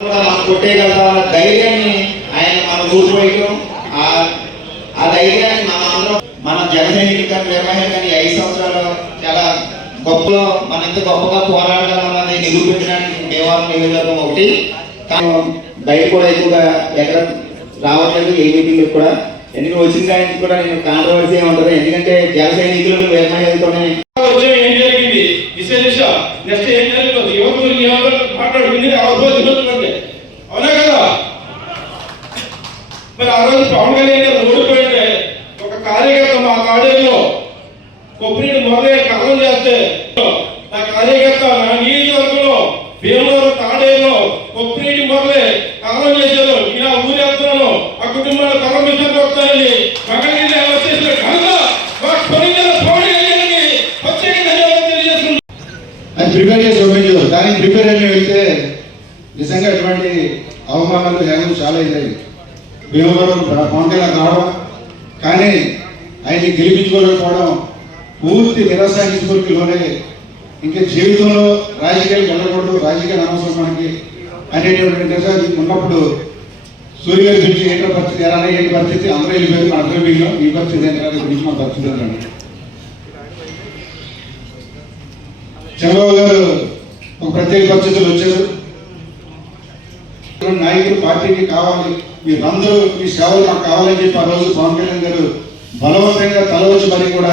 కొట్టేయగలుగుతా ధైర్యాన్ని ఆయన మనం ఊరిపోయటం ఆ ధైర్యాన్ని మనందరం మన జనసైనికులు కానీ నిర్వహణ కానీ 5 సంవత్సరాలు చాలా గొప్పలో మన ఇంత గొప్పగా పోరాడాలన్నది నిరూపించడానికి దేవాలయం నియోజకవర్గం ఒకటి. బయట కూడా ఎక్కువగా ఎక్కడ రావట్లేదు ఏ మీటింగ్లు కూడా. ఎందుకంటే వచ్చిన దానికి కూడా నేను కాంట్రవర్సీ ఉంటుంది. ఎందుకంటే జన సైనికులు నిర్వహణతోనే అవునా కదా? మరి ఆ రోజు పవన్ కళ్యాణ్ గారు ఓడిపోయింటే ఒక కార్యకర్త మా కాలేజీలో కొబ్బరిని మొదలై కాలం చేస్తే నా కార్యకర్త నా నియోజకవర్గంలో భీమవరం తాడేలో కొబ్బరిని మొదలై కాలం చేశారు. ఇలా ఊరి వెళ్తున్నాను ఆ కుటుంబాన్ని పరమిషన్ వస్తానని మగ వచ్చేసిన ఘనత మా కొనిదల పవన్ కళ్యాణ్కి ప్రత్యేక ధన్యవాదాలు తెలియజేస్తున్నాను. అది ప్రిపేర్ చేసి పంపించారు. కానీ ప్రిపేర్ అని వెళ్తే నిజంగా ఇటువంటి అవమానాలు జ్ఞానం చాలా అవుతాయి. భీమవరం పవన్ కళ్యాణ్ రావడం కానీ ఆయన్ని గెలిపించుకోలేకపోవడం పూర్తి నిరాశానిస్ఫూర్తిలోనే ఇంకా జీవితంలో రాజకీయాలు వెళ్ళకూడదు, రాజకీయాలు అనవసరం మనకి అనేటువంటి నిజాలు ఉన్నప్పుడు సూర్య గారి గురించి ఏంటో పరిస్థితి ఎలా ఏంటి పరిస్థితి అందరూ వెళ్ళిపోయి మన అర్థం ఈ పరిస్థితి ఏంటంటే గురించి మన పరిస్థితి ఏంటండి. చంద్రబాబు గారు ఒక ప్రత్యేక పరిస్థితులు వచ్చారు. నాయకులు పార్టీకి కావాలి, మీరందరూ మీ సేవలు మాకు కావాలని చెప్పి ఆ రోజు పవన్ కళ్యాణ్ గారు బలవంతంగా తల వచ్చి మరి కూడా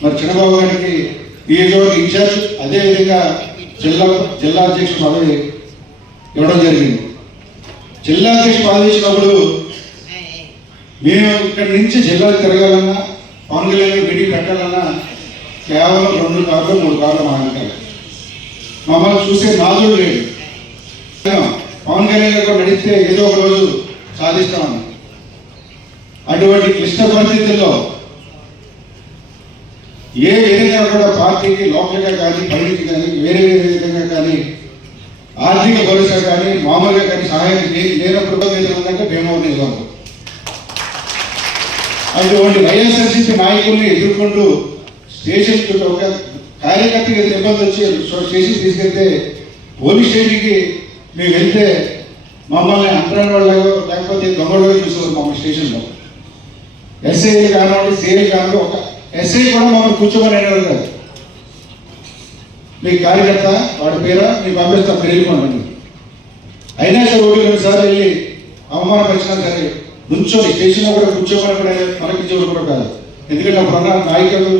మరి చంద్రబాబు గారికి ఈ రోజు ఇన్ఛార్జ్ అదేవిధంగా జిల్లా అధ్యక్ష పదవి ఇవ్వడం జరిగింది. జిల్లా అధ్యక్ష పదవి ఇచ్చినప్పుడు మేము ఇక్కడి నుంచి జిల్లాలు తిరగాలన్నా పవన్ కళ్యాణ్ మీటింగ్ పెట్టాలన్నా కేవలం 2 కార్లు 3 కార్లు మాట్లాడాలి. మమ్మల్ని చూసే నాదుడు లేడు. పవన్ కళ్యాణ్ గారు నడిస్తే ఏదో ఒక రోజు సాధిస్తామని అటువంటి క్లిష్ట పరిస్థితుల్లో ఏ విధంగా కూడా పార్టీకి లోకల్గా కానీ బయటికి కానీ వేరే విధంగా కానీ ఆర్థిక భరోసా కానీ మామూలుగా కానీ సహాయం లేనప్పుడు ఉందంటే భీమవరం నియోజకవర్గం. అటువంటి వైఎస్ఆర్సీపీ నాయకుల్ని ఎదుర్కొంటూ స్టేషన్ చుట్టూ ఒక కార్యకర్తకి ఇబ్బంది వచ్చి స్టేషన్ తీసుకెళ్తే పోలీస్ స్టేషన్కి మేము వెళ్తే మమ్మల్ని అంటరాని వాళ్ళు లేకపోతే దొంగలు చూసేవారు మమ్మల్ని స్టేషన్లో. ఎస్ఐలు కానివ్వండి, సిఐలు కానివ్వండి, ఒక ఎస్ఐ కూడా మమ్మల్ని కూర్చోమని అనేవారు కాదు. మీ కార్యకర్త వాడి పేర మీకు పంపిస్తాం తెలియకుండా అయినా సరే 1-2 సార్లు వెళ్ళి అవమానపరిచినా సరే నుంచోని స్టేషన్లో కూడా కూర్చోమని కూడా మనకిచ్చేవారు కూడా కాదు. ఎందుకంటే అప్పుడున్న నాయకులు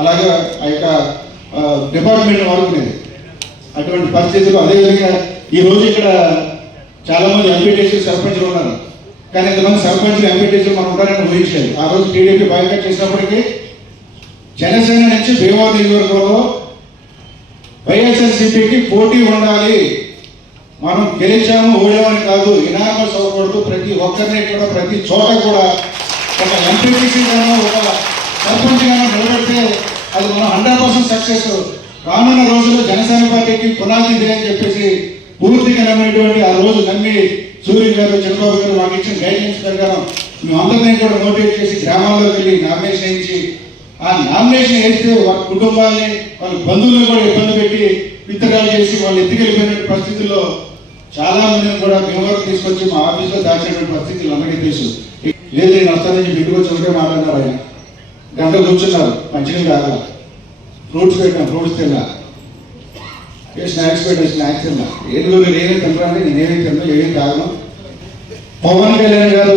అలాగే ఆ యొక్క డిపార్ట్మెంట్ వాడుకునేది. అటువంటి పరిస్థితులు అదేవిధంగా ఈ రోజు ఇక్కడ చాలా మంది ఎంపీటీసీ సర్పంచ్లు ఉన్నారు. కానీ ఇంతమంది సర్పంచ్లు ఎంపీటీసీలు మనం ఉంటారని ఊహించాలి. ఆ రోజు టీడీపీ బాయ్కాట్ చేసినప్పటికీ జనసేన నుంచి భీమవరం నియోజకవర్గంలో వైఎస్ఆర్సీపీకి పోటీ ఉండాలి, మనం గెలిచాము ఓడామని కాదు, ఇనామస్ అవ్వకూడదు, ప్రతి ఒక్కరిని కూడా ప్రతి చోట కూడా ఒక ఎంపీటీసీ గానో ఒక సర్పంచ్ గానో నిలబెడితే అది మనం 100% సక్సెస్. రానున్న రోజుల్లో జనసేన పార్టీకి పునాది ఇదే అని చెప్పేసి పూర్తిగా నమ్మినటువంటి ఆ రోజు నమ్మి సూర్య గారు చంద్రబాబు గారు మాకు ఇచ్చిన గైడ్లైన్స్ ప్రకారం మేమందరినీ కూడా మోటివేట్ చేసి గ్రామాల్లోకి వెళ్ళి నామినేషన్ వేయించి ఆ నామినేషన్ వేస్తే వాళ్ళ కుటుంబాన్ని వాళ్ళ బంధువులను కూడా ఇబ్బంది పెట్టి విత్తనాలు చేసి వాళ్ళు ఎత్తుకెళ్ళిపోయిన పరిస్థితుల్లో చాలా మందిని కూడా భీమవరం తీసుకొచ్చి మా ఆఫీస్లో దాచినటువంటి పరిస్థితులు అందరికీ తెలుసు. లేదు నేను వస్తానని ఇంటికి వచ్చి ఉంటే మాట్లాడినారు. ఆయన గంట కూర్చున్నారు, మంచిగా కాదా, ఫ్రూట్స్ పెట్టాం, ఫ్రూట్స్ తిన్నా, స్నాక్స్ పెట్టా, స్నాక్స్ తిన్నా, ఏది నేనే తింటానంటే నేనేమి తిన్నా, ఏమీ తాగను. పవన్ కళ్యాణ్ గారు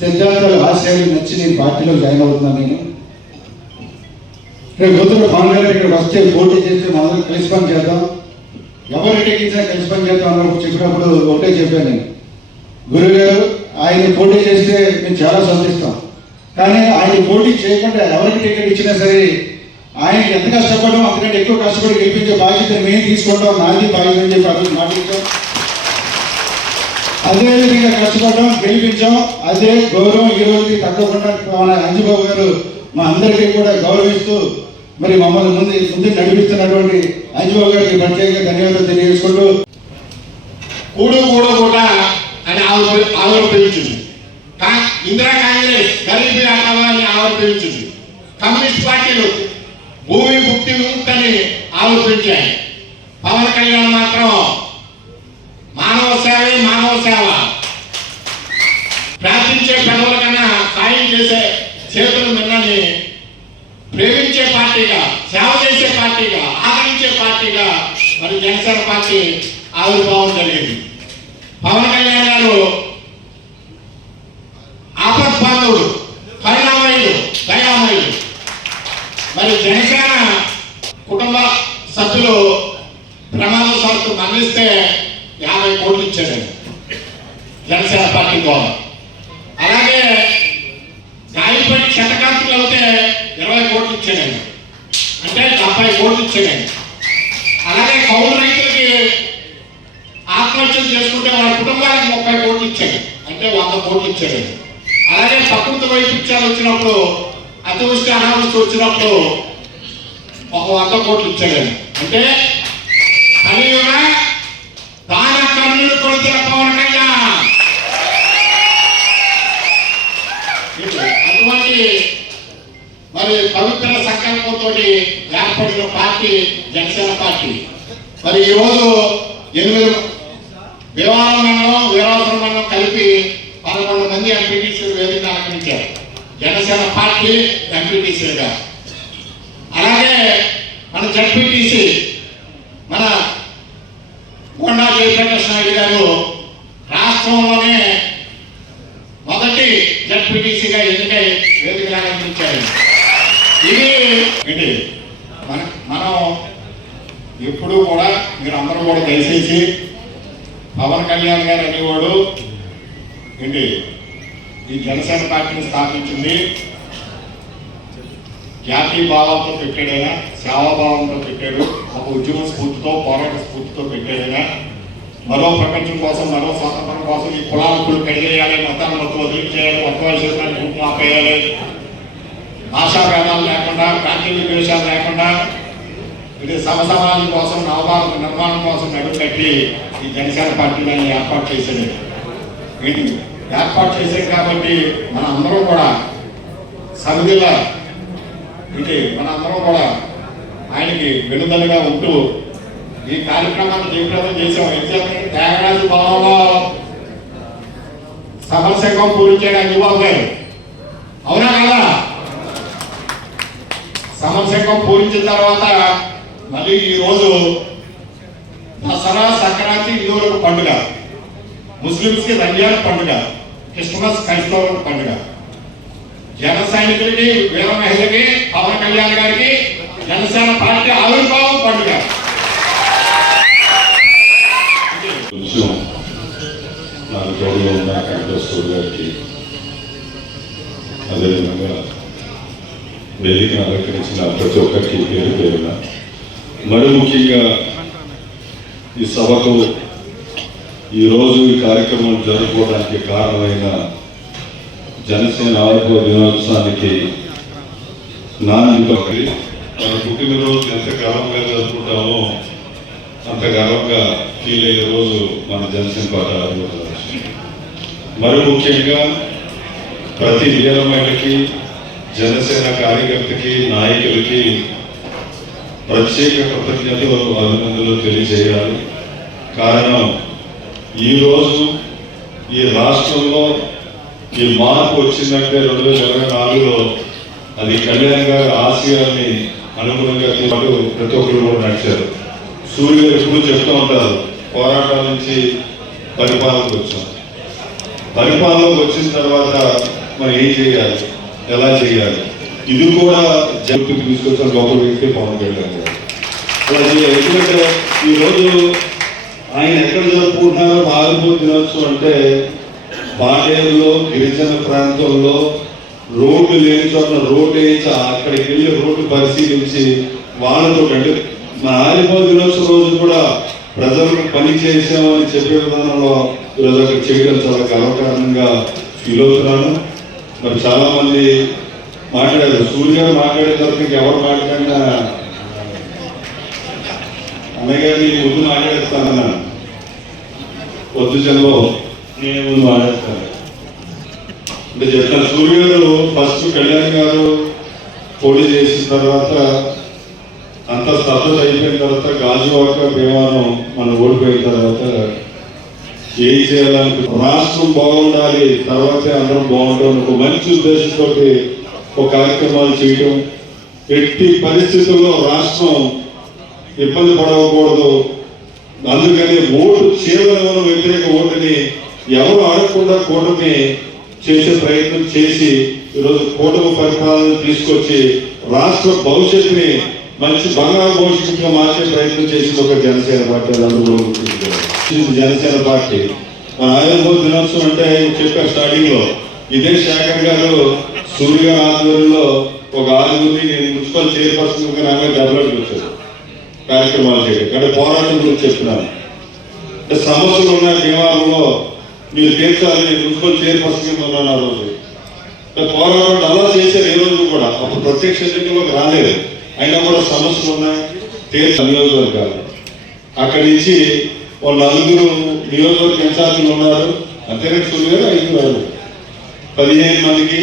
సిద్ధాంతాలు ఆశయాలు నచ్చి నేను పార్టీలో జాయిన్ అవుతున్నాను. నేను రేపు పొద్దున పవన్ కళ్యాణ్ ఇక్కడ వస్తే పోటీ చేస్తే మనం కలిసి పని చేద్దాం, ఎవరు ఎక్కించినా కలిసి పని చేద్దాం అన్నప్పుడు చెప్పినప్పుడు ఒకటే చెప్పాను నేను, గురువు గారు ఆయన పోటీ చేస్తే మేము చాలా సంతోషిస్తాం, కానీ ఆయన పోటీ చేయకుండా ఎవరికి టికెట్ ఇచ్చినా సరే ఆయనకి ఎంత కష్టపడడం అంతకంటే ఎక్కువ కష్టపడి గెలిపించే బాధ్యత మేము తీసుకుంటాం, నాది బాధ్యత అని చెప్పి అర్థం మాట్లాడతాం. అదేవిధంగా కష్టపడడం గెలిపించాం, అదే గౌరవం ఈ రోజుకి తగ్గకుండా మన అంజబాబు గారు మా అందరికీ కూడా గౌరవిస్తూ మరి మమ్మల్ని ముందు నడిపిస్తున్నటువంటి అంజబాబు గారికి ప్రత్యేక ధన్యవాదాలు తెలియజేసుకుంటూ కూడా అని ఆవిర్భవించింది. ఇందిరా కాంగ్రెస్ గరీబీ ఆటవాన్ని ఆవిర్భవించింది. కమ్యూనిస్ట్ పార్టీలు భూమి భుక్తి విముక్తని ఆవిర్భవించాయి. పవన్ కళ్యాణ్ మాత్రం మానవ సేవ సేవ. ప్రార్థించే పెదవుల కన్నా సాయం చేసే చేతులు మిన్నని ప్రేమించే పార్టీగా, సేవ చేసే పార్టీగా, ఆదరించే పార్టీగా మరి జనసేన పార్టీ ఆవిర్భావం జరిగింది. పవన్ కళ్యాణ్ గారు ఆపద్బాంధవుడు, కరుణామయుడు, దయామయుడు. మరి జనసేన కుటుంబ సభ్యులు ప్రమాదవశాత్తు మరణిస్తే 50 కోట్లు ఇచ్చారు జనసేన పార్టీ ద్వారా. అలాగే గాయపడి శతకాంతులు అవుతే 20 కోట్లు ఇచ్చాడు, అంటే 70 కోట్లు ఇచ్చాడు. అలాగే కౌలు రైతులకి ఆత్మహత్యలు చేసుకుంటే వాళ్ళ కుటుంబానికి 30 కోట్లు ఇచ్చాడు, అంటే 100 కోట్లు ఇచ్చాడు. అలాగే ప్రకృతి వైపరీత్యాలు వచ్చినప్పుడు, అతివృష్టి అనావృష్టి వచ్చినప్పుడు 100 కోట్లు ఇచ్చాడు. అంటే కలియుగ దాన కర్ణుడు కొడుతున్న పవన్ కళ్యాణ్. అటువంటి మరి పవిత్ర సంకల్పంతో ఏర్పడిన పార్టీ జనసేన పార్టీ. మరి ఈరోజు 8 భీమవరం మండలం, వీరాపురం మండలం కలిపి 11 మంది ఎంపీటీసీలు వేదిక అలంకరించారు జనసేన పార్టీ ఎంపీటీసీలుగా. అలాగే మన జడ్పీటీసీ మన కొండా జయప్రకాష్ నాయుడు గారు రాష్ట్రంలోనే మొదటి జడ్పీటీసీగా ఎన్నికై వేదికలు అలంకరించారు. ఇది మనం ఎప్పుడూ కూడా మీరు అందరూ కూడా దయచేసి పవన్ కళ్యాణ్ గారు అనేవాడు ఏంటి ఈ జనసేన పార్టీని స్థాపించింది జాతీయ భావాలతో పెట్టాడైనా, సేవాభావంతో పెట్టాడు, ఒక ఉద్యమ స్ఫూర్తితో, పోరాట స్ఫూర్తితో పెట్టాడైనా. మరో ప్రపంచం కోసం, మరో స్వాతంత్రం కోసం ఈ కులాలకు కడిగేయాలి, మతాలను మొత్తం వదిలి చేయాలి, వర్తవాల్సిన గ్రూప్ ఆపేయాలి, భాషా భేదాలు లేకుండా, ప్రాంతీయ విద్వేషాలు లేకుండా ఇది సమసమాజం కోసం, నవభారత నిర్మాణం కోసం నడుము కట్టి ఈ జనసేన పార్టీని ఏర్పాటు చేసేది. ఇది ఏర్పాటు చేసేది కాబట్టి మన అందరం కూడా సమిధిలా ఇది మన అందరం కూడా ఆయనకి వెనుదలుగా ఉంటూ ఈ కార్యక్రమాన్ని జయప్రదం చేసాం. ఎగ్జాంపుల్ త్యాగరాజు భవనంలో సమరశంఖం పూరించాడు అంజబాబు గారు, అవునా కదా? సమరశంఖం పూరించిన తర్వాత మళ్ళీ ఈరోజు దసరా, సంక్రాంతి హిందువులకు పండుగ, ముస్లింస్ కి రంజాన్ పండుగ, క్రిస్మస్ క్రైస్తవులకు పండుగ. జన సైనికులకి, వీర మహిళకి, పవన్ కళ్యాణ్ గారికి జనసేన పార్టీ ఆవిర్భావం పండుగ. నాకు తోడుగా ఉన్న వెంకటేశ్వర గారికి, అదేవిధంగా వేదికను అలంకరించిన ప్రతి ఒక్కరికి పేరు పేరున, మరి ముఖ్యంగా ఈ సభకు ఈరోజు ఈ కార్యక్రమం జరుపుకోవడానికి కారణమైన జనసేన ఆవిర్భావ దినోత్సవానికి నాన్నకి మన పుట్టినరోజు ఎంత గర్వంగా జరుపుకుంటామో అంత గర్వంగా ఫీల్ అయ్యే రోజు మన జనసేన పార్టీ ఆవిర్భావ. మరి ముఖ్యంగా ప్రతి వీరమహిళకి, జనసేన కార్యకర్తకి, నాయకులకి ప్రత్యేక కృతజ్ఞతలు, అభినందనలు తెలియజేయాలి. కారణం ఈరోజు ఈ రాష్ట్రంలో ఈ మార్పు వచ్చిందంటే 2024లో అది కళ్యాణ్ గారి ఆశయాల్ని అనుగుణంగా ప్రతి ఒక్కరు కూడా నడిచారు. సూర్య గారు ఎప్పుడు చెప్తూ ఉంటారు, పోరాటాల నుంచి పరిపాలనకు వచ్చాం, పరిపాలనకు వచ్చిన తర్వాత మనం ఏం చేయాలి, ఎలా చేయాలి, ఇది కూడా జగత్తుకు తీసుకొచ్చిన గొప్ప వ్యక్తి పవన్ కళ్యాణ్ గారు. అలాగే ఎందుకంటే ఈరోజు ఆయన ఎక్కడ జరుపుకుంటున్నారో ఆవిర్భావ దినోత్సవం అంటే బాడేరులో, గిరిజన ప్రాంతంలో రోడ్లు లేని చోట్ల రోడ్డు వేయించి అక్కడికి వెళ్ళి రోడ్డు పరిశీలించి వాళ్ళతో అంటే మన ఆవిర్భావ దినోత్సవం రోజు కూడా ప్రజలకు పని చేసామని చెప్పే విధానంలో ఈరోజు అక్కడ చేయడం చాలా గర్వకారణంగా ఫీల్ అవుతున్నాను. మరి చాలా మంది మాట్లాడారు, సూర్య గారు మాట్లాడే తర్వాత ఎవరు మాట్లాడినా అన్నయ్య గారిని ముందు మాట్లాడేస్తానన్నాను, వద్దు చంద్రబాబు నేను ముందు మాట్లాడతాను అంటే చెప్తాను. సూర్య గారు ఫస్ట్ కళ్యాణ్ గారు పోటీ చేసిన తర్వాత అంత స్తబ్దత అయిపోయిన తర్వాత గాజువాక భీమవరం మనం ఓడిపోయిన తర్వాత ఏం చేయాలని రాష్ట్రం బాగుండాలి, తర్వాతే అందరం బాగుంటాం ఒక మంచి ఉద్దేశంతో ఒక కార్యక్రమాలు చేయటం, ఎట్టి పరిస్థితుల్లో రాష్ట్రం ఇబ్బంది పడకూడదు. అందుకని ఓటు కేవలం వ్యతిరేక ఓటుని ఎవరు అడగకుండా కూటమి చేసే ప్రయత్నం చేసి ఈరోజు కూటమి పరిపాలన తీసుకొచ్చి రాష్ట్ర భవిష్యత్తుని మంచి బంగారు భవిష్యత్తుగా మార్చే ప్రయత్నం చేసింది ఒక జనసేన పార్టీ. జనసేన పార్టీ మన ఆయుర్వేద దినోత్సవం అంటే చెప్పారు స్టార్టింగ్ లో, ఇదే శేఖర్ గారు సూర్య ఆధ్వర్యంలో ఒక 6 నేను మున్సిపల్ చైర్పర్సన్ గా నామే డెవలప్ చేశారు కార్యక్రమాలు చేయడం. అంటే పోరాటం గురించి చెప్తున్నాను. అంటే సమస్యలు ఉన్న భీమవరంలో మీరు తీర్చాలి, నేను మున్సిపల్ చైర్పర్సన్ కింద ఉన్నాను ఆ రోజు. పోరాటం అలా చేశారు. ఈ రోజు కూడా అప్పుడు ప్రత్యక్ష ఎన్నికల్లోకి రాలేదు, అయినా కూడా సమస్యలు ఉన్నాయి. తీర్చ నియోజకవర్గాలు అక్కడి నుంచి వాళ్ళు 9 నియోజకవర్గ ఇన్ఛార్జీలు ఉన్నారు. అంతేనా సూర్య గారు 5 15 మందికి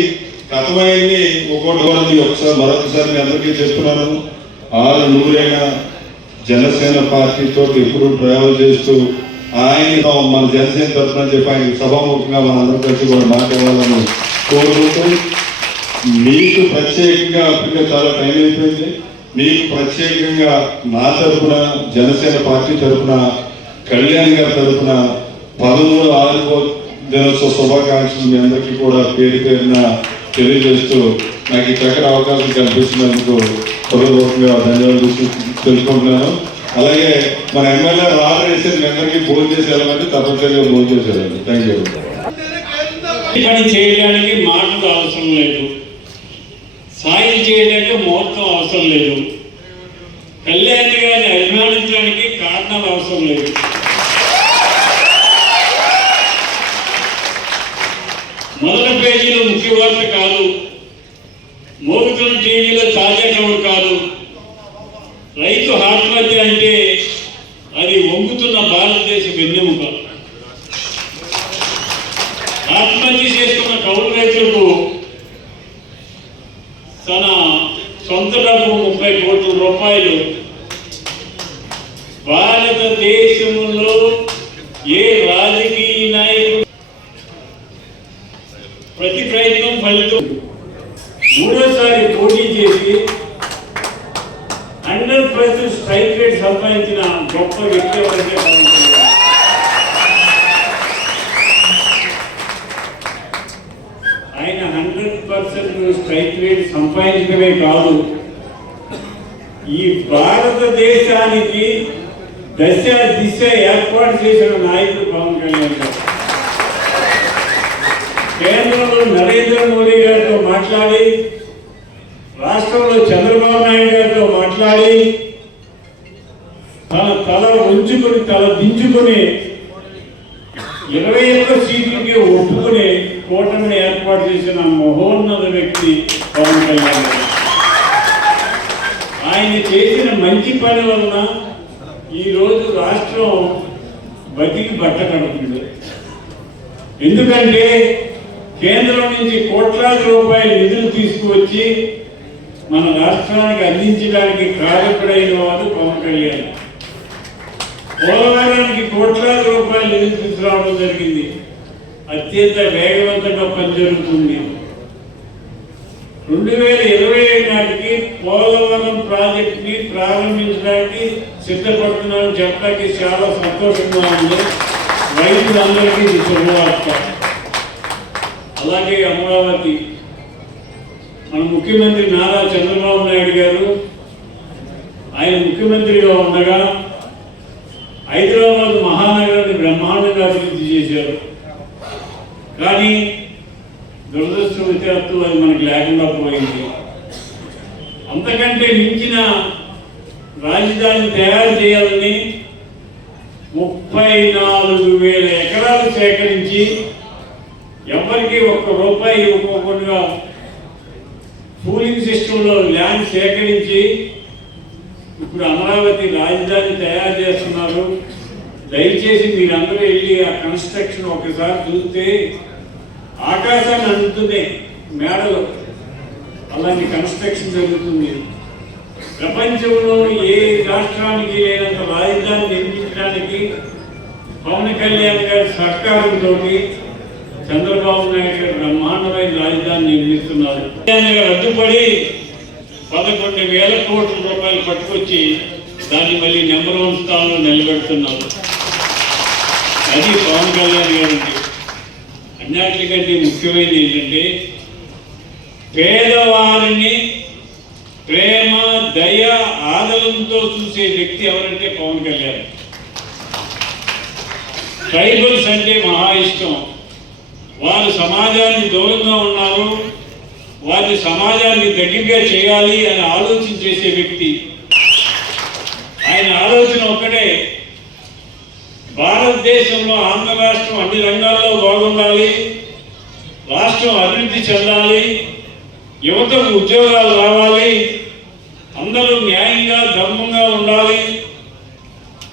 గతమైంది ఒక్కొక్కటి ఒకసారి మరొకసారి మీ అందరికీ చెప్తున్నాను. 6 జనసేన పార్టీతో ఎప్పుడు ట్రావెల్ చేస్తూ ఆయన మన జనసేన తరఫున చెప్పి ఆయన సభాముఖంగా మన అందరి కలిసి కూడా మాట్లాడాలని కోరుకుంటూ, మీకు ప్రత్యేకంగా అప్పటికే చాలా టైం అయిపోయింది, మీకు ప్రత్యేకంగా నా తరఫున జనసేన పార్టీ తరఫున కళ్యాణ్ గారి తరఫున 13వ ఆవిర్భావ దినోత్సవ శుభాకాంక్షలు మీ అందరికీ కూడా పేరు పేరున తెలియజేస్తూ నాకు ఈ చక్కటి అవకాశం కల్పిస్తున్నందుకు హృదయపూర్వకంగా ధన్యవాదాలు తెలుసుకుంటున్నాను. అలాగే మన ఎమ్మెల్యే ఆర్డర్ వేసి మీ అందరికీ భోజనం చేసి వెళ్ళాలంటే తప్పనిసరిగా భోజనం చేసేయాలండి. Thank you. పని చేయడానికి మాటలు అవసరం లేదు, సాయం చేయడానికి ముహూర్తం అవసరం లేదు, కళ్యాణ్ గారిని అభిమానించడానికి కారణాలు అవసరం లేదు. మొదటి పేజీలో ముఖ్య వార్త కాదు, మోగుతున్న టీవీలో తాజా కబురు కాదు. రైతు ఆత్మహత్య అంటే అది వంగుతున్న భారతదేశ వెన్నెముక. ఆత్మహత్య చేసుకున్న కౌలు రైతులకు తన సొంత డబ్బు 30 కోట్ల రూపాయలు భారతదేశంలో ఏ రాజకీయ నాయకుడు ప్రతి ప్రయత్నం ఫలితం 3వసారి పోటీ చేసి 100% స్ట్రైక్ రేట్ సంపాదించిన గొప్ప వ్యక్తి ఎవరంటే పవన్ కళ్యాణ్. ఆయన 100% స్ట్రైక్ రేట్ సంపాదించడమే కాదు, ఈ భారతదేశానికి దశ దిశ ఏర్పాటు చేసిన నాయకుడు పవన్ కళ్యాణ్ గారు. కేంద్రంలో నరేంద్ర మోడీ గారితో మాట్లాడి, రాష్ట్రంలో చంద్రబాబు నాయుడు గారితో మాట్లాడి, తల ఉంచుకొని తల దించుకొని 21 సీట్లకి ఒప్పుకుని కూటమిని ఏర్పాటు చేసిన మహోన్నత వ్యక్తి పవన్ కళ్యాణ్ గారు. ఆయన చేసిన మంచి పని వలన ఈరోజు రాష్ట్రం బతికి బట్ట కడుతుంది. ఎందుకంటే కేంద్రం నుంచి కోట్లాది రూపాయల నిధులు తీసుకువచ్చి మన రాష్ట్రానికి అందించడానికి కారకుడైన వాడు పవన్ కళ్యాణ్. పోలవరానికి కోట్లాది రూపాయల నిధులు తీసుకురావడం జరిగింది. అత్యంత వేగవంతంగా పనిజరుగుతుంది. 2025 నాటికి పోలవరం ప్రాజెక్ట్ ని ప్రారంభించడానికి సిద్ధపడుతున్నామని చెప్పడానికి చాలా సంతోషంగా ఉంది. రైతులందరికీ ఇది శుభవార్త. అలాగే అమరావతి మన ముఖ్యమంత్రి నారా చంద్రబాబు నాయుడు గారు ఆయన ముఖ్యమంత్రిగా ఉండగా హైదరాబాద్ మహానగరాన్ని బ్రహ్మాండంగా అభివృద్ధి చేశారు. కానీ దురదృష్టవశాత్తు అది మనకి లేకుండా పోయింది. అంతకంటే మించిన రాజధాని తయారు చేయాలని 34,000 ఎకరాలు సేకరించి ఎవరికి ₹1 ఇవ్వకుండా పూలింగ్ సిస్టంలో ల్యాండ్ సేకరించి ఇప్పుడు అమరావతి రాజధాని తయారు చేస్తున్నారు. దయచేసి మీరందరూ వెళ్ళి ఆ కన్స్ట్రక్షన్ ఒకసారి చూస్తే ఆకాశాన్ని అందుతుంది మేడలు. అలాంటి కన్స్ట్రక్షన్ జరుగుతుంది. ప్రపంచంలో ఏ రాష్ట్రానికి లేనంత రాజధాని నిర్మించడానికి పవన్ కళ్యాణ్ గారి సహకారంతో చంద్రబాబు నాయుడు గారు బ్రహ్మాండమైన రాజధాని నిర్మిస్తున్నారు. రద్దుపడి 11,000 కోట్ల రూపాయలు పట్టుకొచ్చి దాన్ని మళ్ళీ నెంబర్ 1 స్థానంలో నిలబెడుతున్నారు. అది పవన్ కళ్యాణ్ గారికి. అన్నిటికంటే ముఖ్యమైనది ఏంటంటే పేదవారిని ప్రేమ దయ ఆదరంతో చూసే వ్యక్తి ఎవరంటే పవన్ కళ్యాణ్. ట్రైబల్స్ అంటే మహా ఇష్టం. వారు సమాజానికి దూరంగా ఉన్నారు, వారిని సమాజానికి దగ్గరగా చేయాలి అని ఆలోచన చేసే వ్యక్తి. ఆయన ఆలోచన ఒక్కటే, భారతదేశంలో ఆంధ్ర రాష్ట్రం అన్ని రంగాల్లో బాగుండాలి, రాష్ట్రం అభివృద్ధి చెందాలి, యువతకు ఉద్యోగాలు రావాలి, అందరూ న్యాయంగా ధర్మంగా ఉండాలి,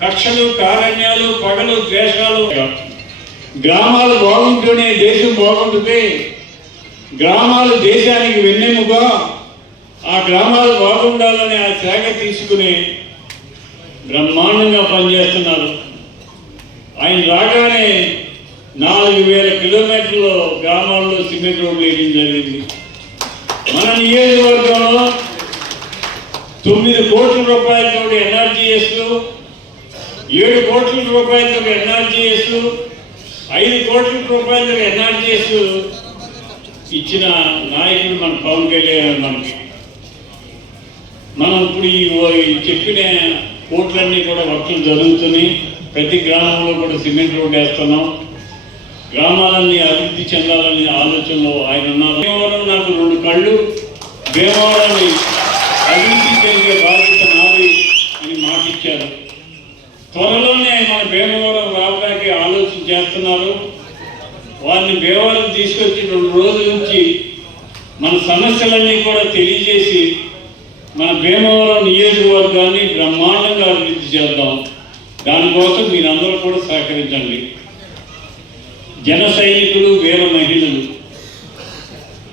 కక్షలు కారణ్యాలు పగలు ద్వేషాలు. గ్రామాలు బాగుంటూనే దేశం బాగుంటుంది. గ్రామాలు దేశానికి వెన్నెముగా, ఆ గ్రామాలు బాగుండాలని ఆ శాఖ తీసుకుని బ్రహ్మాండంగా పనిచేస్తున్నారు. ఆయన రాగానే 4,000 కిలోమీటర్లు గ్రామాల్లో సిమెంట్ రోడ్లు వేయడం జరిగింది. మన నియోజకవర్గంలో 9 కోట్ల రూపాయలతో ఎన్ఆర్జీఎస్, 7 కోట్ల రూపాయలతో ఎన్ఆర్జీఎస్, 5 కోట్ల రూపాయలతో ఎన్ఆర్జీఎస్ ఇచ్చిన నాయకుడు మన పవన్ కళ్యాణ్. మనం ఇప్పుడు ఈ చెప్పిన కోట్లన్నీ కూడా వర్కులు జరుగుతున్నాయి. ప్రతి గ్రామంలో కూడా సిమెంట్ రోడ్ వేస్తున్నాం. గ్రామాలన్నీ అభివృద్ధి చెందాలనే ఆలోచనలో ఆయన ఉన్నారు. భీమవరం నాకు 2 కళ్ళు, భీమవరాన్ని అభివృద్ధి చేసే బాధ్యత నాది అని మాటిచ్చారు. త్వరలోనే మన భీమవరం రావడానికి ఆలోచన చేస్తున్నారు. వారిని భీమవరం తీసుకొచ్చి 2 రోజుల నుంచి మన సమస్యలన్నీ కూడా తెలియజేసి మన భీమవరం నియోజకవర్గాన్ని బ్రహ్మాండంగా అభివృద్ధి చేద్దాం. దానికోసం మీరందరూ కూడా సహకరించండి. జన సైనికులు, వీర మహిళలు,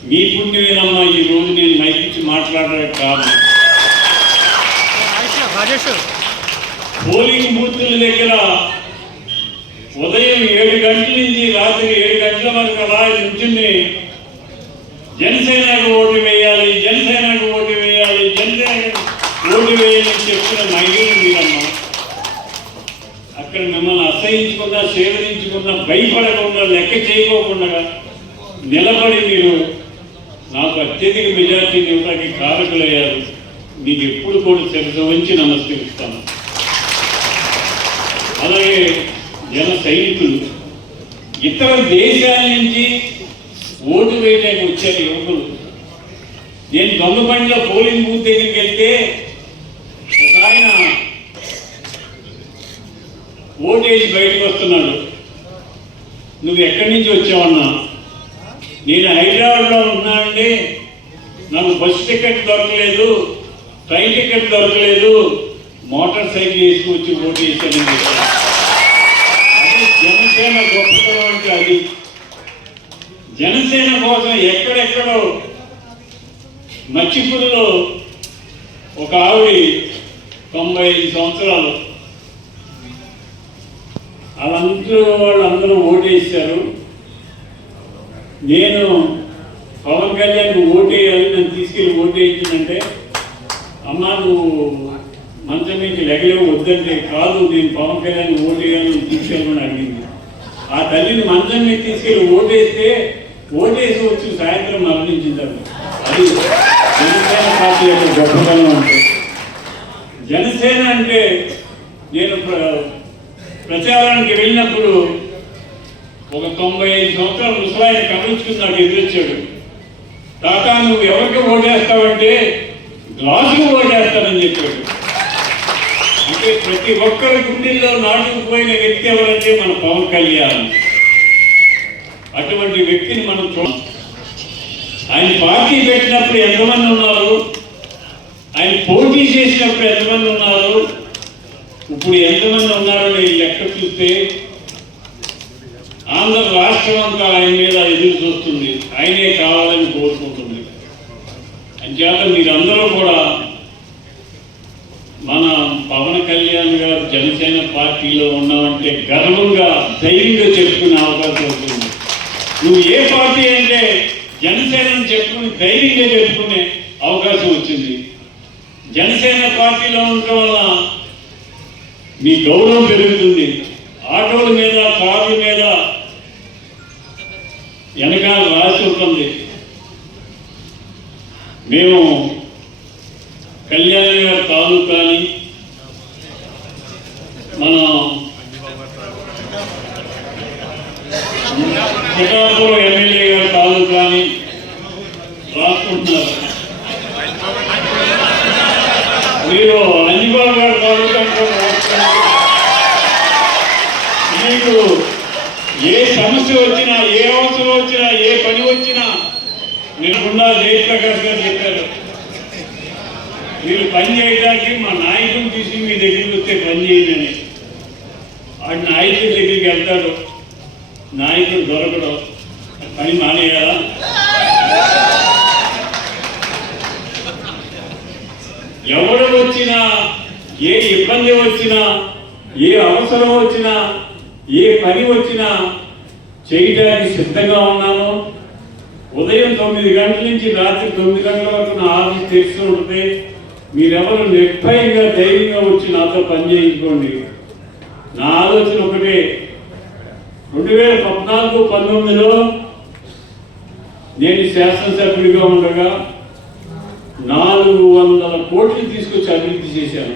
మీ పుణ్యమేనమ్మా ఈ రోజు నేను మైకించి మాట్లాడడానికి కారణం. పోలింగ్ బూతుల దగ్గర ఉదయం 7 గంటల నుంచి రాత్రి 7 గంటల వరకు అలా నుంచుని జనసేనకు ఓటు వేయాలి, జనసేనకు ఓటు వేయాలి, జనసేనకు ఓటు వేయాలని చెప్తున్న మహిళలు మీరమ్మా. అక్కడ మిమ్మల్ని అసహించకుండా, సేవరించకుండా, భయపడకుండా, లెక్క చేయకోకుండా నిలబడి మీరు నాకు అత్యధిక మెజార్టీని ఇవ్వడానికి కారకులయ్యారు. మీకు ఎప్పుడు కూడా శిరస్సు వంచి నమస్కరిస్తాను. అలాగే జన సైనికులు, ఇతర దేశాల నుంచి ఓటు వేయడానికి వచ్చారు యువకులు. నేను దొంగపండిలో పోలింగ్ బూత్ దగ్గరికి వెళ్తే ఒక ఆయన ఓటేసి బయటకు వస్తున్నాడు. నువ్వు ఎక్కడి నుంచి వచ్చావన్నా? నేను హైదరాబాద్లో ఉన్నానండి, నాకు బస్సు టికెట్ దొరకలేదు, ట్రైన్ టికెట్ దొరకలేదు, మోటార్ సైకిల్ వేసుకొచ్చి ఓటు వేసానని చెప్పాను. అది జనసేన గొప్పతనం అంటే. అది జనసేన కోసం ఎక్కడెక్కడో మచ్చిపూరులో ఒక ఆవిడ 95 సంవత్సరాలు, వాళ్ళందరూ ఓటేసారు. నేను పవన్ కళ్యాణ్ ఓటేయాలి, నన్ను తీసుకెళ్ళి ఓటేయించిందంటే, అమ్మ నువ్వు మంచం నుంచి లెగలేవు, వద్దంటే, కాదు నేను పవన్ కళ్యాణ్ ఓటేయాలని తీసుకెళ్ళమని అడిగింది. ఆ తల్లిని మంచం మీద తీసుకెళ్ళి ఓటేసి వచ్చి సాయంత్రం మరణించిందారు. అది జనసేన పార్టీ యొక్క గొప్పతనం. అంటే జనసేన అంటే, నేను ప్రచారానికి వెళ్ళినప్పుడు ఒక 95 సంవత్సరాల ముసలాయన కమించుకుని నాకు ఎదురొచ్చాడు. తాత నువ్వు ఎవరికి ఓటేస్తావంటే గ్లాసుకు ఓటేస్తానని చెప్పాడు. అంటే ప్రతి ఒక్కరి గుండెల్లో నాటుకుపోయిన వ్యక్తి ఎవరంటే మన పవన్ కళ్యాణ్. అటువంటి వ్యక్తిని మనం ఆయన పార్టీ పెట్టినప్పుడు ఎంతమంది ఉన్నారు, ఆయన పోటీ చేసినప్పుడు ఎంతమంది ఉన్నారు, ఇప్పుడు ఎంతమంది ఉన్నారో నేను లెక్క చూస్తే ఆంధ్ర రాష్ట్రం అంతా ఆయన మీద ఎదురు చూస్తుంది, ఆయనే కావాలని కోరుకుంటుంది. అంచేత మీరందరూ కూడా మన పవన్ కళ్యాణ్ గారు జనసేన పార్టీలో ఉన్నామంటే గర్వంగా అవుతుంది. నువ్వు ఏ పార్టీ అంటే జనసేనని చెప్పుకుని ధైర్యంగా చెప్పుకునే అవకాశం వచ్చింది. జనసేన పార్టీలో ఉండటం వల్ల మీ గౌరవం పెరుగుతుంది. ఆటోల మీద, కార్ల మీద వెనకాల రాసి ఉంటుంది. మేము కళ్యాణ్ గారి తాలూకాని మన పిఠాపురం ఎమ్మెల్యే గారి తాలూకాని రాసుకుంటున్నారు. మీరు అంజిబాబు గారి తాలూకా మీకు ఏ సమస్య వచ్చినా, ఏ అవసరం వచ్చినా, ఏ పని వచ్చినా నిన్న జయప్రకాష్ గారు చెప్పారు, మీరు పని చేయడానికి మా నాయకుని తీసి మీ దగ్గరికి వస్తే పని చేయదని. ఆ నాయకుడి దగ్గరికి వెళ్తాడు, నాయకుడు దొరకడం, పని మానేయాలా? ఎవరు వచ్చినా, ఏ ఇబ్బంది వచ్చినా, ఏ అవసరం వచ్చినా, ఏ పని వచ్చినా చేయడానికి సిద్ధంగా ఉన్నాను. ఉదయం 9 గంటల నుంచి రాత్రి 9 గంటల వరకు నా ఆఫీస్ తెరిచి ఉంటుంది. మీరెవరు నిర్భయంగా ధైర్యంగా వచ్చి నాతో పని చేయించుకోండి. నా ఆలోచన ఒకటే, 2014-19లో నేను శాసనసభ్యుడిగా ఉండగా 400 కోట్లు తీసుకొచ్చి అభివృద్ధి చేశాను.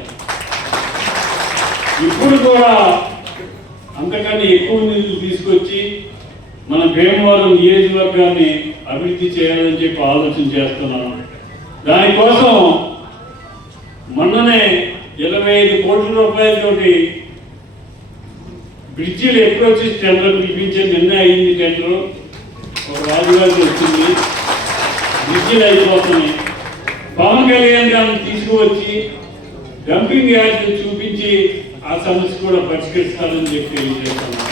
ఇప్పుడు కూడా అంతకన్నా ఎక్కువ నిధులు తీసుకొచ్చి మన భీమవరం నియోజకవర్గాన్ని అభివృద్ధి చేయాలని చెప్పి ఆలోచన చేస్తున్నాను. దానికోసం మొన్ననే 25 కోట్ల రూపాయలతోటి బ్రిడ్జిలు అప్రోచ్ టెండర్ పిలిపించే నిన్న అయింది. టెండర్ ఒక రాజుగారికి వచ్చింది. బ్రిడ్జిలు అయిపోతున్నాయి. పవన్ కళ్యాణ్ గారిని తీసుకువచ్చి డంపింగ్ యార్డ్ చూపించి ఆ సమస్య కూడా పరిష్కరిస్తారని చెప్పి తెలియజేస్తున్నాను.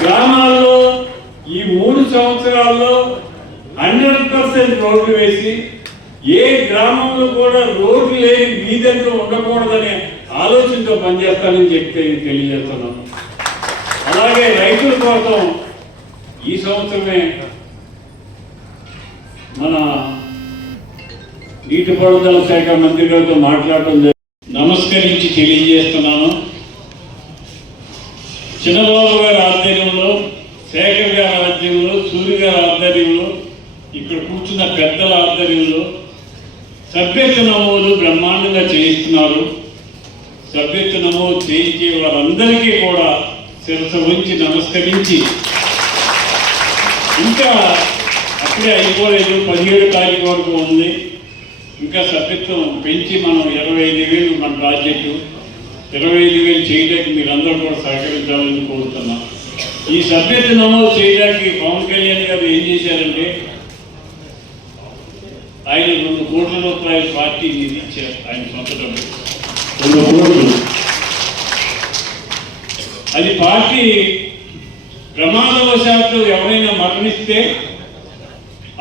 గ్రామాల్లో ఈ 3 సంవత్సరాల్లో 100% రోడ్లు వేసి ఏ గ్రామంలో కూడా రోడ్లు లేని వీధంతో ఉండకూడదనే ఆలోచనతో పనిచేస్తానని చెప్పి తెలియజేస్తున్నాను. అలాగే రైతుల కోసం ఈ సంవత్సరమే మన నీటిపారుదల శాఖ మంత్రి గారితో మాట్లాడటం జరిగింది. నమస్కరించి తెలియజేస్తున్నాను. చంద్రబాబు గారి ఆధ్వర్యంలో, శేఖర్ గారి ఆధ్వర్యంలో, సూర్య గారి ఆధ్వర్యంలో, ఇక్కడ కూర్చున్న పెద్దల ఆధ్వర్యంలో సభ్యత్వ నమోదు బ్రహ్మాండంగా చేయిస్తున్నారు. సభ్యత్వ నమోదు చేయించే వారందరికీ కూడా శిరస ఉంచి నమస్కరించి, ఇంకా అప్పుడే అయిపోలేదు, 17 తారీఖు వరకు ఉంది. ఇంకా సభ్యత్వం పెంచి మనం 25,000 మన టార్గెట్ 25,000 చేయడానికి మీరందరూ కూడా సహకరించాలని కోరుతున్నాం. ఈ సభ్యత్వ నమోదు చేయడానికి పవన్ కళ్యాణ్ గారు ఏం చేశారంటే, ఆయన 2 కోట్ల రూపాయల పార్టీ నిధి ఇచ్చారు. ఆయన సొంత డబ్బు 2 కోట్లు. అది పార్టీ ప్రమాదవశాత్తు ఎవరైనా మరణిస్తే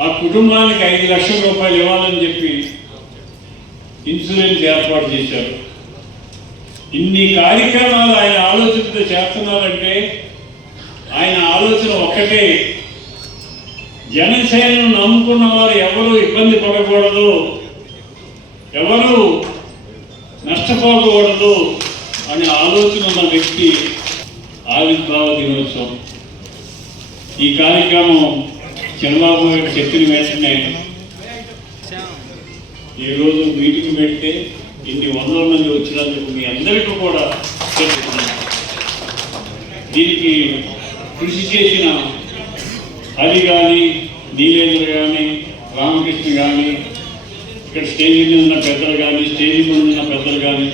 ఆ కుటుంబానికి 5 లక్షల రూపాయలు ఇవ్వాలని చెప్పి ఇన్సూరెన్స్ ఏర్పాటు చేశారు. ఇన్ని కార్యక్రమాలు ఆయన ఆలోచనతో చేస్తున్నారంటే ఆయన ఆలోచన ఒక్కటే, జనసేనను నమ్ముకున్న వారు ఎవరు ఇబ్బంది పడకూడదు, ఎవరు నష్టపోకూడదు అనే ఆలోచన ఉన్న వ్యక్తి ఆవిర్భావ దినోత్సవం. ఈ కార్యక్రమం చంద్రబాబు గారు చెప్పిన వెంటనే ఈరోజు మీటింగ్ పెడితే ఇన్ని 100 మంది వచ్చినందుకు మీ అందరికీ కూడా చెప్తున్నాను. దీనికి కృషి చేసిన హరి కానీ, నీలేంద్ర కానీ, రామకృష్ణ కానీ, ఇక్కడ స్టేజ్ మీద ఉన్న పెద్దలు కానీ, స్టేజ్ ముందు ఉన్న పెద్దలు కానీ,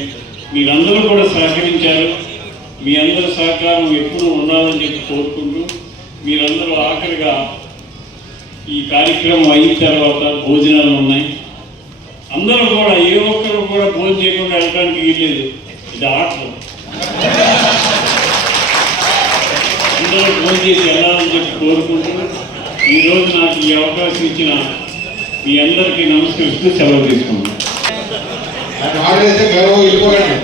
మీరందరూ కూడా సహకరించారు. మీ అందరి సహకారం ఎప్పుడూ ఉండాలని చెప్పి కోరుకుంటూ, మీరందరూ ఆఖరిగా ఈ కార్యక్రమం అయిన తర్వాత భోజనాలు ఉన్నాయి. అందరూ కూడా ఏ ఒక్కరు కూడా భోజనం చేయకుండా వెళ్ళడానికి వీల్లేదు. ఇది ఆటలు, అందరూ భోజనం చేసి వెళ్ళాలని చెప్పి కోరుకుంటూ ఈరోజు నాకు ఈ అవకాశం ఇచ్చిన మీ అందరికీ నమస్కరిస్తూ సెలవు తీసుకుంటాను. గౌరవం వెళ్ళిపోకండి.